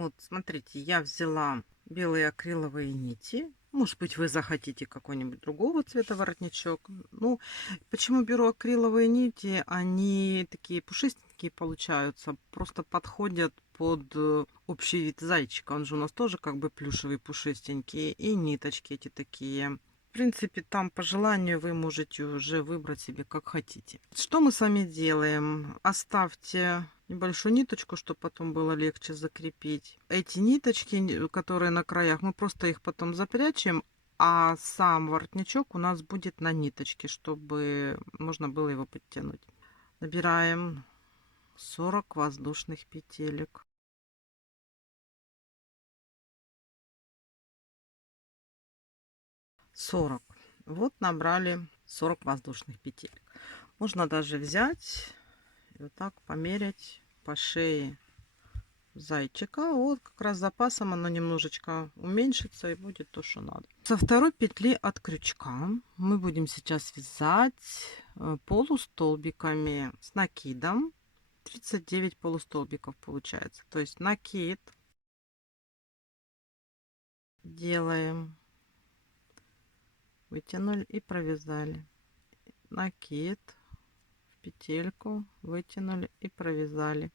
Вот, смотрите, я взяла белые акриловые нити. Может быть, вы захотите какой-нибудь другого цвета воротничок. Ну, почему беру акриловые нити? Они такие пушистенькие получаются, просто подходят под общий вид зайчика. Он же у нас тоже как бы плюшевый, пушистенький. И ниточки эти такие. В принципе, там по желанию вы можете уже выбрать себе как хотите. Что мы с вами делаем? Оставьте небольшую ниточку, чтобы потом было легче закрепить. Эти ниточки, которые на краях, мы просто их потом запрячем, а сам воротничок у нас будет на ниточке, чтобы можно было его подтянуть. Набираем 40 воздушных петелек. Вот набрали 40 воздушных петелек. Можно даже взять и вот так померять по шее зайчика. Вот как раз запасом оно немножечко уменьшится и будет то, что надо. Со второй петли от крючка мы будем сейчас вязать полустолбиками с накидом. 39 полустолбиков получается. То есть накид делаем, вытянули и провязали. Накид в петельку, вытянули и провязали.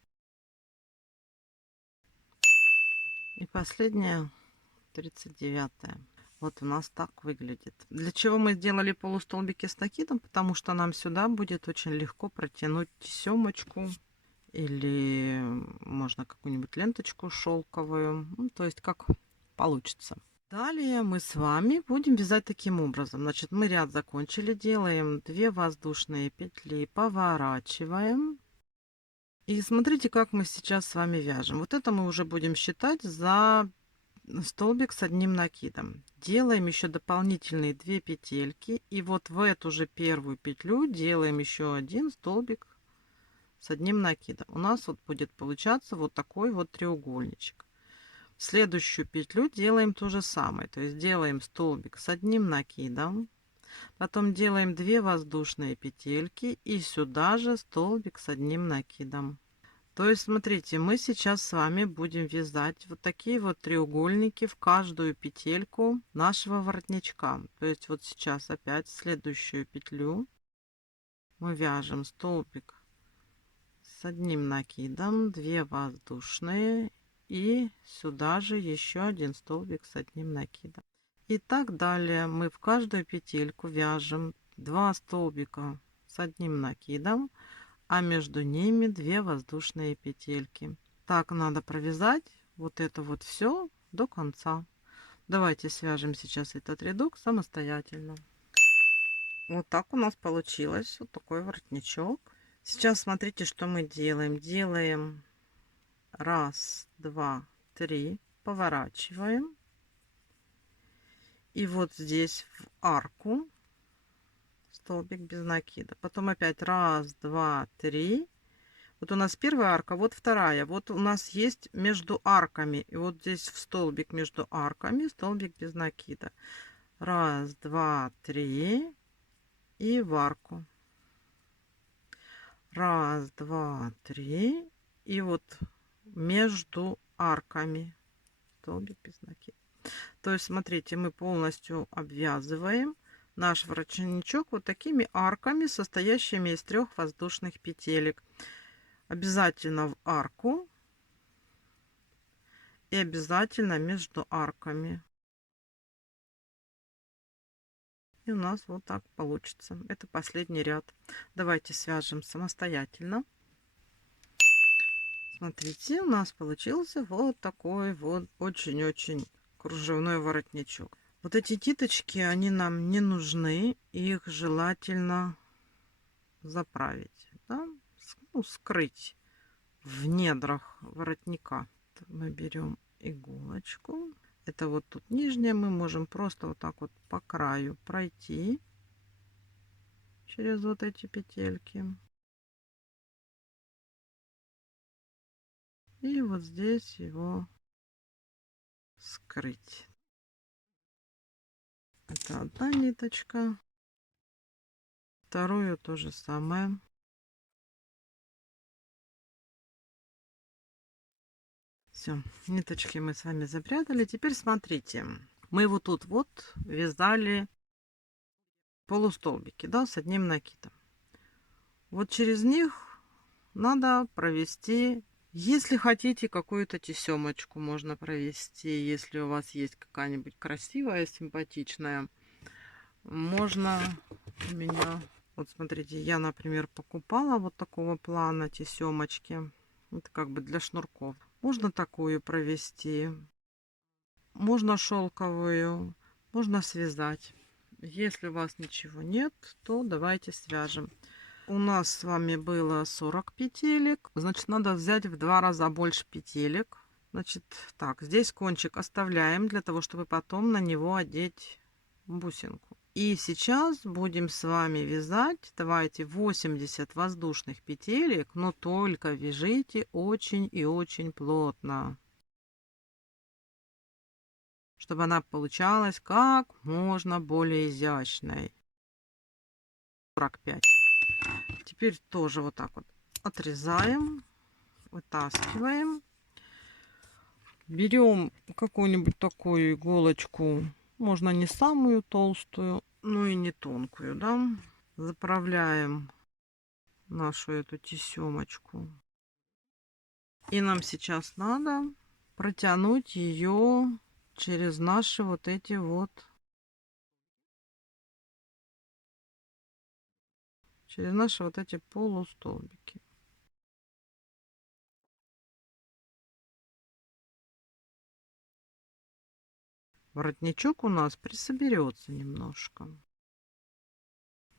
И последняя, 39-я. Вот у нас так выглядит. Для чего мы сделали полустолбики с накидом? Потому что нам сюда будет очень легко протянуть тесемочку или можно какую-нибудь ленточку шелковую. Ну, то есть как получится. Далее мы с вами будем вязать таким образом. Значит, мы ряд закончили, делаем 2 воздушные петли, поворачиваем. И смотрите, как мы сейчас с вами вяжем. Вот это мы уже будем считать за столбик с одним накидом. Делаем еще дополнительные 2 петельки. И вот в эту же первую петлю делаем еще один столбик с одним накидом. У нас вот будет получаться вот такой вот треугольничек. В следующую петлю делаем то же самое. То есть делаем столбик с одним накидом. Потом делаем 2 воздушные петельки. И сюда же столбик с одним накидом. То есть, смотрите, мы сейчас с вами будем вязать вот такие вот треугольники в каждую петельку нашего воротничка. То есть, вот сейчас опять следующую петлю мы вяжем столбик с одним накидом, 2 воздушные и сюда же еще один столбик с одним накидом. И так далее мы в каждую петельку вяжем 2 столбика с одним накидом, а между ними 2 воздушные петельки. Так надо провязать вот это вот все до конца. Давайте свяжем сейчас этот рядок самостоятельно. Вот так у нас получилось вот такой воротничок. Сейчас смотрите, что мы делаем. Делаем 1, 2, 3, поворачиваем. И вот здесь в арку столбик без накида. Потом опять 1, 2, 3. Вот у нас первая арка, вот вторая. Вот у нас есть между арками. И вот здесь в столбик между арками столбик без накида. 1, 2, 3. И в арку. 1, 2, 3. И вот между арками столбик без накида. То есть, смотрите, мы полностью обвязываем наш воротничок вот такими арками, состоящими из 3 воздушных петелек. Обязательно в арку и обязательно между арками. И у нас вот так получится. Это последний ряд. Давайте свяжем самостоятельно. Смотрите, у нас получился вот такой вот очень-очень кружевной воротничок. Вот эти титочки, они нам не нужны. Их желательно заправить, да? Ну, скрыть в недрах воротника. Мы берем иголочку. Это вот тут нижняя. Мы можем просто вот так вот по краю пройти через вот эти петельки. И вот здесь его скрыть. Это одна ниточка. Вторую то же самое. Все, ниточки мы с вами запрятали. Теперь смотрите, мы вот тут вот вязали полустолбики, да, с одним накидом. Вот через них надо провести, если хотите, какую-то тесемочку можно провести, если у вас есть какая-нибудь красивая, симпатичная. Можно у меня, вот смотрите, я, например, покупала вот такого плана тесемочки. Это как бы для шнурков. Можно такую провести. Можно шелковую. Можно связать. Если у вас ничего нет, то давайте свяжем. У нас с вами было 40 петелек. Значит, надо взять в 2 раза больше петелек. Значит, так, здесь кончик оставляем для того, чтобы потом на него одеть бусинку. И сейчас будем с вами вязать, давайте 80 воздушных петелек, но только вяжите очень и очень плотно, чтобы она получалась как можно более изящной. 45. Теперь тоже вот так вот отрезаем, вытаскиваем. Берем какую-нибудь такую иголочку, можно не самую толстую, но и не тонкую, да. Заправляем нашу эту тесемочку. И нам сейчас надо протянуть ее через наши вот эти вот, через наши вот эти полустолбики. Воротничок у нас присоберется немножко.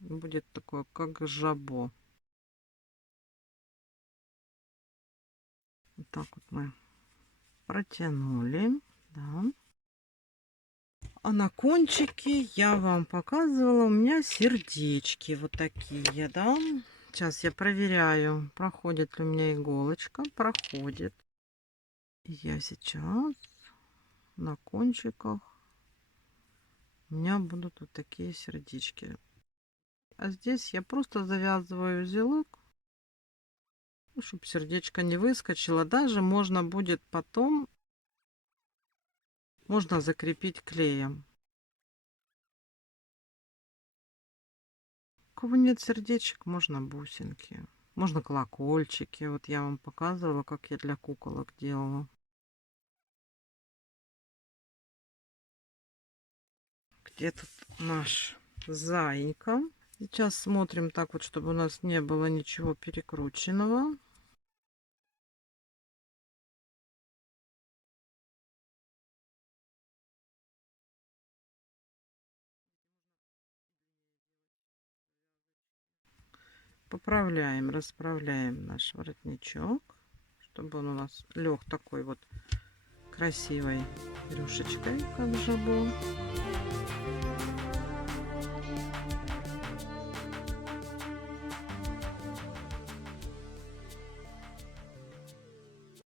Будет такое, как жабо. Вот так вот мы протянули. Да. А на кончике я вам показывала, у меня сердечки вот такие, да. Сейчас я проверяю, проходит ли у меня иголочка. Проходит. И я сейчас на кончиках у меня будут вот такие сердечки. А здесь я просто завязываю узелок, чтобы сердечко не выскочило. Даже можно будет потом, можно закрепить клеем. У кого нет сердечек, можно бусинки. Можно колокольчики. Вот я вам показывала, как я для куколок делала. Где тут наш заинька? Сейчас смотрим так вот, чтобы у нас не было ничего перекрученного. Поправляем, расправляем наш воротничок, чтобы он у нас лег такой вот красивой рюшечкой, как жабо.